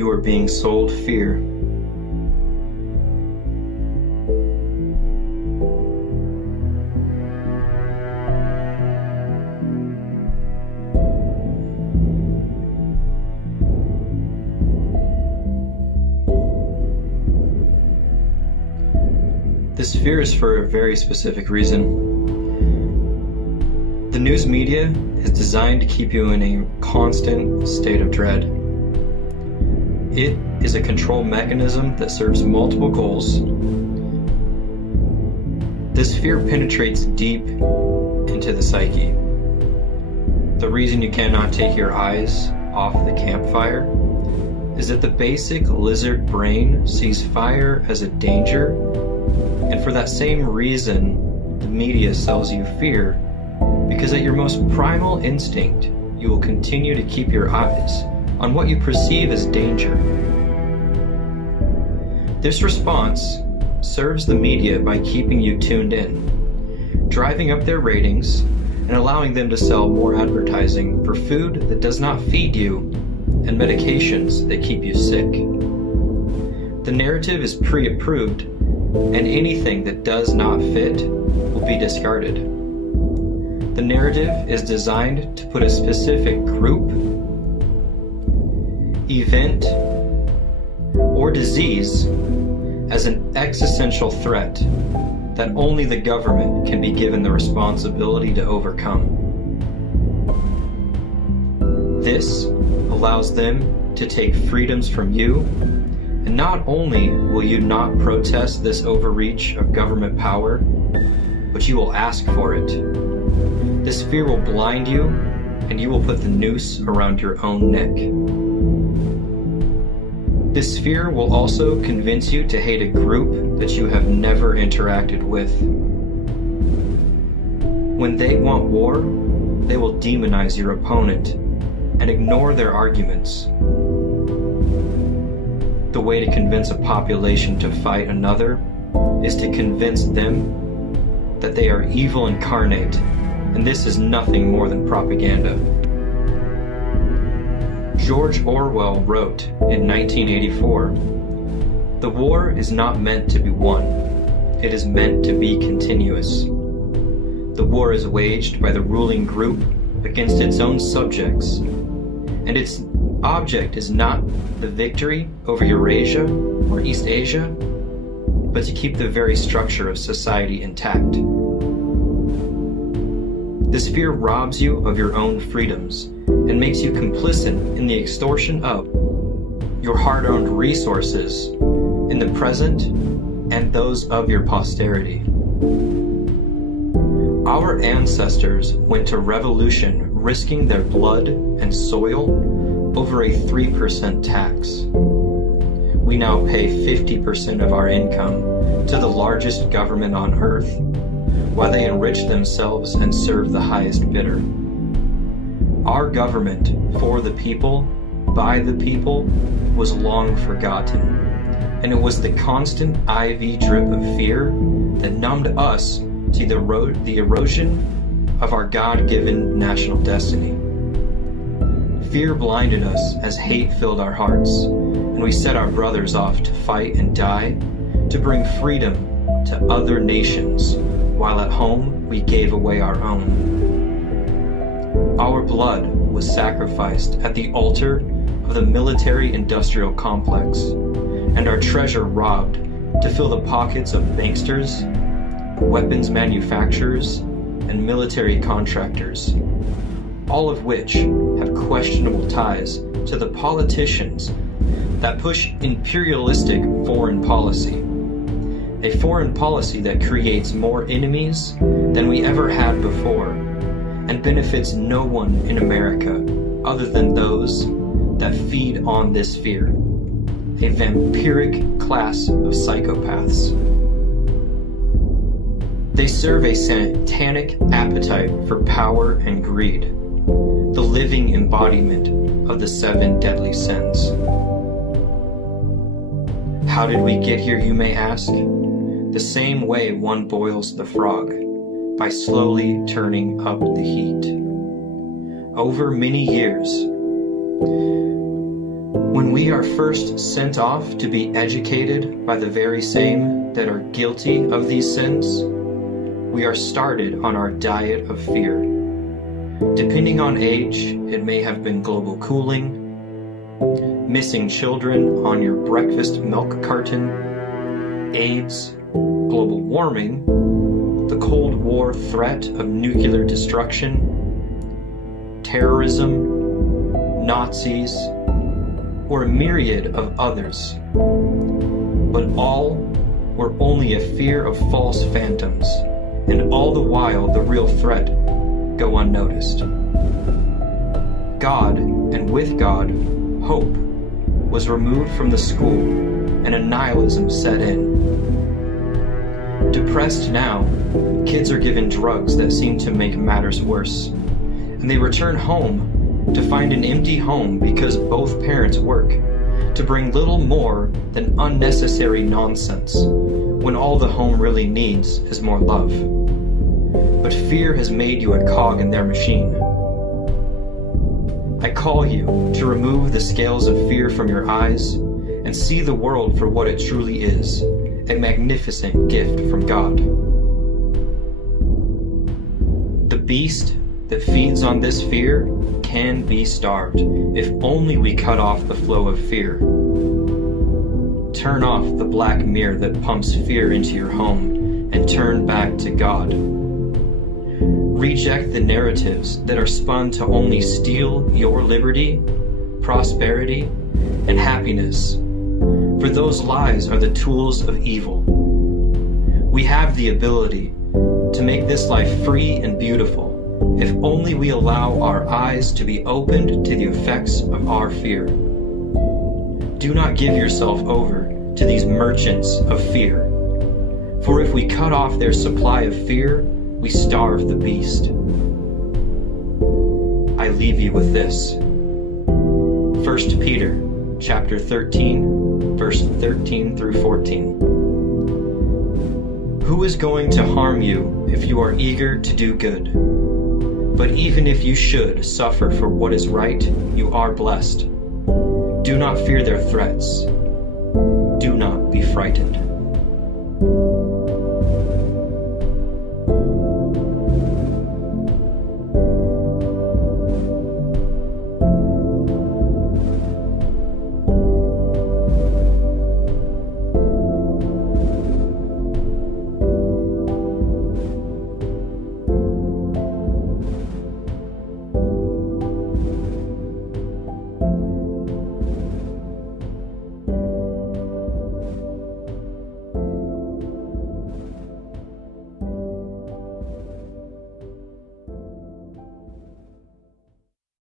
you are being sold fear. This fear is for a very specific reason. The news media is designed to keep you in a constant state of dread. It is a control mechanism that serves multiple goals. This fear penetrates deep into the psyche. The reason you cannot take your eyes off the campfire is that the basic lizard brain sees fire as a danger, and for that same reason, the media sells you fear, because at your most primal instinct, you will continue to keep your eyes on what you perceive as danger. This response serves the media by keeping you tuned in, driving up their ratings, and allowing them to sell more advertising for food that does not feed you and medications that keep you sick. The narrative is pre-approved, and anything that does not fit will be discarded. The narrative is designed to put a specific group, event, or disease as an existential threat that only the government can be given the responsibility to overcome. This allows them to take freedoms from you, and not only will you not protest this overreach of government power, but you will ask for it. This fear will blind you, and you will put the noose around your own neck. This fear will also convince you to hate a group that you have never interacted with. When they want war, they will demonize your opponent and ignore their arguments. The way to convince a population to fight another is to convince them that they are evil incarnate, and this is nothing more than propaganda. George Orwell wrote in 1984, "The war is not meant to be won. It is meant to be continuous. The war is waged by the ruling group against its own subjects, and its object is not the victory over Eurasia or East Asia, but to keep the very structure of society intact." This fear robs you of your own freedoms and makes you complicit in the extortion of your hard-earned resources in the present and those of your posterity. Our ancestors went to revolution risking their blood and soil over a 3% tax. We now pay 50% of our income to the largest government on earth, while they enrich themselves and serve the highest bidder. Our government, for the people, by the people, was long forgotten, and it was the constant IV drip of fear that numbed us to the erosion of our God-given national destiny. Fear blinded us as hate filled our hearts, and we set our brothers off to fight and die to bring freedom to other nations, while at home we gave away our own. Our blood was sacrificed at the altar of the military-industrial complex, and our treasure robbed to fill the pockets of banksters, weapons manufacturers, and military contractors, all of which have questionable ties to the politicians that push imperialistic foreign policy. A foreign policy that creates more enemies than we ever had before, and benefits no one in America other than those that feed on this fear. A vampiric class of psychopaths. They serve a satanic appetite for power and greed, the living embodiment of the 7 deadly sins. How did we get here, you may ask? The same way one boils the frog, by slowly turning up the heat. Over many years, When we are first sent off to be educated by the very same that are guilty of these sins, we are started on our diet of fear. Depending on age, it may have been global cooling, missing children on your breakfast milk carton, AIDS, global warming, the Cold War threat of nuclear destruction, terrorism, Nazis, or a myriad of others. But all were only a fear of false phantoms, and all the while the real threat go unnoticed. God, and with God, hope was removed from the school, and a nihilism set in. Depressed now, kids are given drugs that seem to make matters worse, and they return home to find an empty home because both parents work, to bring little more than unnecessary nonsense, when all the home really needs is more love. But fear has made you a cog in their machine. I call you to remove the scales of fear from your eyes and see the world for what it truly is, a magnificent gift from God. The beast that feeds on this fear can be starved if only we cut off the flow of fear. Turn off the black mirror that pumps fear into your home and turn back to God. Reject the narratives that are spun to only steal your liberty, prosperity, and happiness, for those lies are the tools of evil. We have the ability to make this life free and beautiful if only we allow our eyes to be opened to the effects of our fear. Do not give yourself over to these merchants of fear, for if we cut off their supply of fear, we starve the beast. I leave you with this. 1 Peter chapter 13, verse 13 through 14. Who is going to harm you if you are eager to do good? But even if you should suffer for what is right, you are blessed. Do not fear their threats. Do not be frightened.